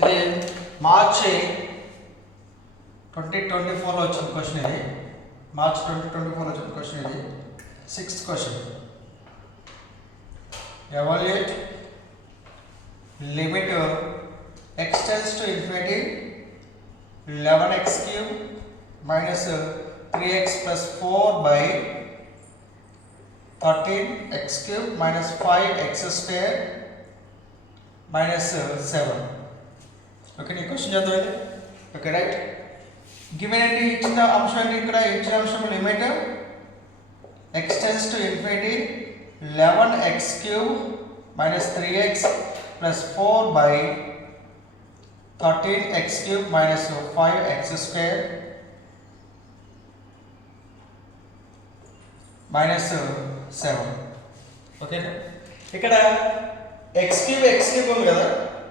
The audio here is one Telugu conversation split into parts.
ఇది మార్చి 2024లో వచ్చిన క్వశ్చన్ ఇది. మార్చ్ 2024లో వచ్చిన క్వశ్చన్ ఇది. 6th question. Evaluate limit x tends to infinity 11x cube minus 3x plus 4 by 13x cube minus 5x square minus 7. Okay, నీ క్వశ్చన్ చదవండి. Okay, right. గివెన్ ఏంటి, ఇచ్చిన అంశాన్ని ఇక్కడ ఇచ్చిన అంశం limit x tends to infinity 11x cube minus 3x plus 4 by 13x cube minus 5x square minus 7. Okay, ఇక్కడ x cube ఉంది కదా,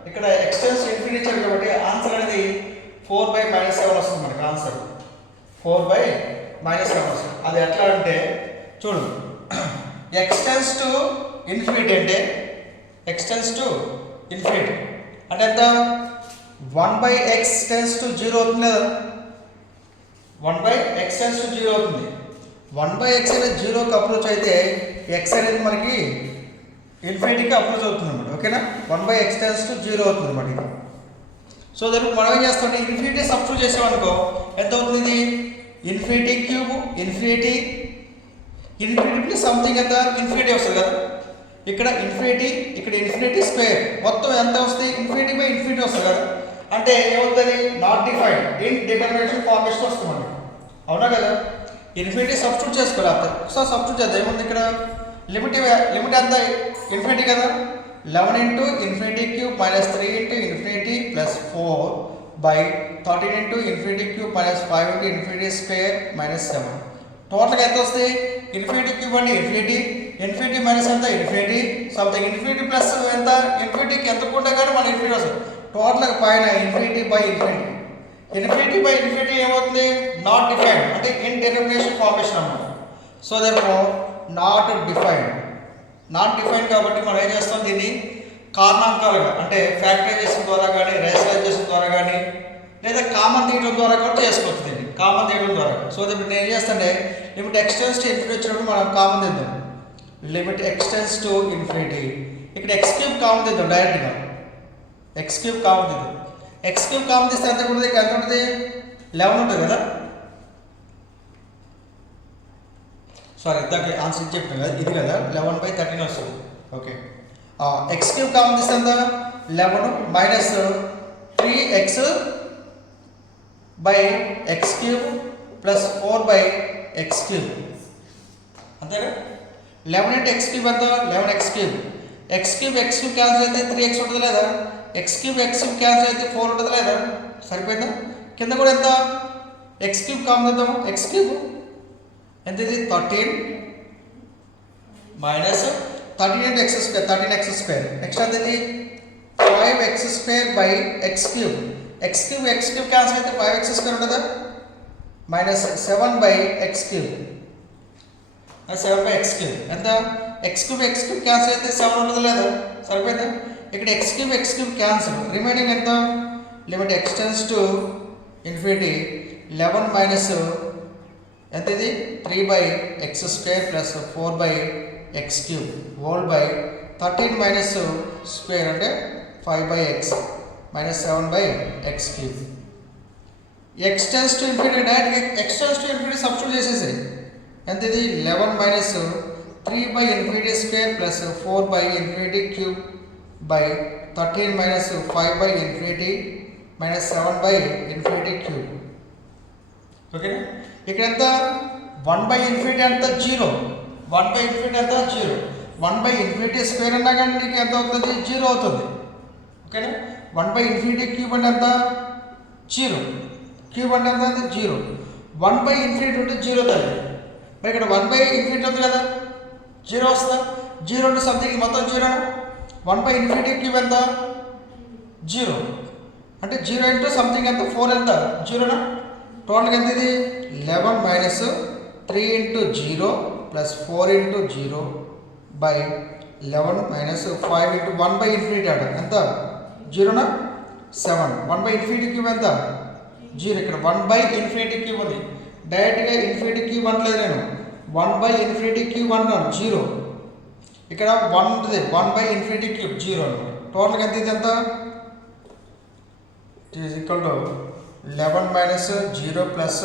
ఇక్కడ x tends to infinity ఇచ్చారు కాబట్టి ఆన్సర్ అనేది 4/-7 వస్తుంది మనకి. ఆన్సర్ 4/-7 వస్తుంది. అది ఎట్లా అంటే చూడు, x tends to infinity అంటే x tends to infinity అంటే ఎంత, 1/x tends to 0 అవుతుంది కదా. 1/x tends to 0 అవుతుంది. 1/x అనేది 0కి అప్రోచ్ అయితే x అనేది మనకి ఇన్ఫినిటీకి అప్రోచ్ అవుతుంది అన్నమాట. ఓకేనా, 1/x tends to 0 అవుతుంది అన్నమాట. సో దానికి మనం ఏం చేస్తాం, ఇన్ఫినిటీ సబ్స్టిట్యూట్ చేసామనుకో ఎంత అవుతుంది, ఇది infinity cube infinity plus something ఎంత ఇన్ఫినిటీ వస్తుంది కదా. ఇక్కడ ఇన్ఫినిటీ, ఇక్కడ ఇన్ఫినిటీ స్క్వేర్, మొత్తం ఎంత వస్తాయి, ఇన్ఫినిటీ వస్తుంది కదా. అంటే ఏమవుతుంది, not defined in determination formation వస్తుంది మనకి. అవునా కదా, ఇన్ఫినిటీ సబ్స్టిట్యూట్ చేసుకోవాలి. ఒకసారి సబ్స్టిట్యూట్ చేద్దాం. ఏముంది ఇక్కడ, లిమిట్ ఎంత, ఇన్ఫినిటీ కదా. 11 into infinity cube minus 3 into infinity plus 4 by 13 into infinity cube minus 5 into infinity square minus 7. టోటల్గా ఎంత వస్తాయి, ఇన్ఫినిటీ క్యూబ్ అంటే ఇన్ఫినిటీ మైనస్ ఎంత ఇన్ఫినిటీ సంథింగ్, ఇన్ఫినిటీ ప్లస్ ఎంత ఇన్ఫినిటీకి ఎంత ఉంటే కానీ మన ఇన్ఫినిటీ వస్తుంది. టోటల్గా పైన ఇన్ఫినిటీ బై ఇన్ఫినిటీ ఏమవుతుంది, నాట్ డిఫైన్డ్ అంటే ఇన్ డిటర్మినేషన్ ఫార్మేషన్ అన్నమాట. సో దేర్ఫోర్ నాట్ డిఫైన్డ్ కాబట్టి మనం ఏం చేస్తాం, దీన్ని కారణాంకాలుగా అంటే ఫ్యాక్టరైజేషన్ ద్వారా కానీ రేషనలైజేషన్ ద్వారా కానీ లేదా కామన్ తీయడం ద్వారా కూడా చేసుకోవచ్చు. దీన్ని కామన్ తీయడం ద్వారా. సో ఇప్పుడు నేను ఏం చేస్తానంటే limit x tends to infinity వచ్చినప్పుడు మనం కామన్ తీద్దాం. Limit x tends to infinity, ఇక్కడ x cube కామన్ తీద్దాం డైరెక్ట్గా. x cube కామన్ తీద్దాం. x cube కామన్ తీస్తే ఎంత ఉంటుంది, ఎంత ఉంటుంది, 11 ఉంటుంది కదా. సారీ, ఇందాక ఆన్సర్ చెప్పాను కదా, ఇది కదా 11/13 వస్తుంది. ఓకే, x cube కామన్ తీస్తే ఎంత, 11 minus 3x by x cube plus 4/x cube అంతేనా. 11 into x cube ఎంత, 11x cube. x cube cancel అయితే 3x ఉంటుంది లేదా, x cube క్యాన్సిల్ అయితే 4 ఉంటుంది లేదా, సరిపోయిందా. కింద కూడా ఎంత, x cube కామన్ చేద్దాం. x cube ఎంత, ఇది 13 minus 13 into x square, 13x square. Next ఎంత, ఇది 5x square by x cube. x cube cancel అయితే 5x square ఉంటుందా, minus 7/x cube. 7/x cube ఎంత, x cube క్యాన్సిల్ అయితే 7 ఉంటుంది లేదా, సరిపోయిందా. ఇక్కడ x cube క్యాన్సిల్, రిమైనింగ్ ఎంత, limit x tends to infinity 11 minus ఎంత, ఇది 3/x square plus 4/x cube whole by 13 minus square అంటే 5/x minus 7/x cube. x tends to infinity డైరెక్ట్గా x tends to infinity substitute చేసేసి ఎంత, ఇది 11 minus 3/infinity square plus 4/infinity cube by 13 minus 5/infinity minus 7/infinity cube. ఓకేనా, ఇక్కడ ఎంత 1/infinity అంత 0, 1/infinity అంత 0, 1/infinity స్క్వేర్ అన్నా కానీ నీకు ఎంత అవుతుంది, 0 అవుతుంది. ఓకేనా, 1/infinity క్యూబ్ అంటే ఎంత, 0, క్యూబ్ అంటే ఎంత, 0. 1/infinity ఉంటే 0 తల్లి. మరి ఇక్కడ 1/infinity ఉంది కదా, 0 వస్తుందా, 0 అంటే సంథింగ్ మొత్తం 0. 1/infinity క్యూబ్ ఎంత, 0 అంటే 0 ఇంటూ సంథింగ్ ఎంత, 4 ఎంత, 0నా. టోటల్గా ఎంత, ఇది 11 minus 3 into 0 plus 4 into 0 by 11 minus 5 into 1/infinity ఆడ ఎంత, 0నా. 7. 1 by infinity cube ఎంత 0. ఇక్కడ 1 by infinity cube ఉంది. డైరెక్ట్గా ఇన్ఫినిటీ క్యూబ్ అనలేదు నేను, 1 by infinity cube అంటున్నాను 0. ఇక్కడ 1 ఉంటుంది, 1 by infinity cube 0 అనమాట. టోటల్గా ఎంత ఇది ఎంత, it is equal to 11 minus 0 plus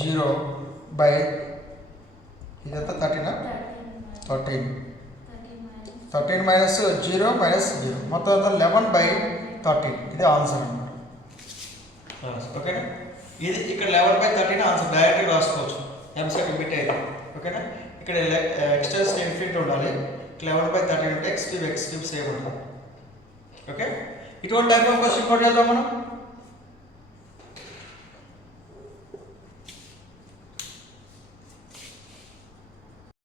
0 by ఇదంతా 13 మైనస్ 0 మైనస్ 0 మొత్తం అంతా 11 by 13. ఇది ఆన్సర్ అన్నమాట. ఓకేనా, ఇది ఇక్కడ 11 by 13 ఆన్సర్ డైరెక్ట్గా రాసుకోవచ్చు, ఎంసెట్ బిట్ అయితే. ఓకేనా, ఇక్కడ ఎక్స్టెన్స్ ఇన్ఫినిటీ ఉండాలి, 11 by 13 ఉంటే x cube సేమ్ ఉంటుంది. ఓకే, ఇటువంటి టైప్ ఆఫ్ క్వశ్చన్ కూడా చేద్దాం మనం.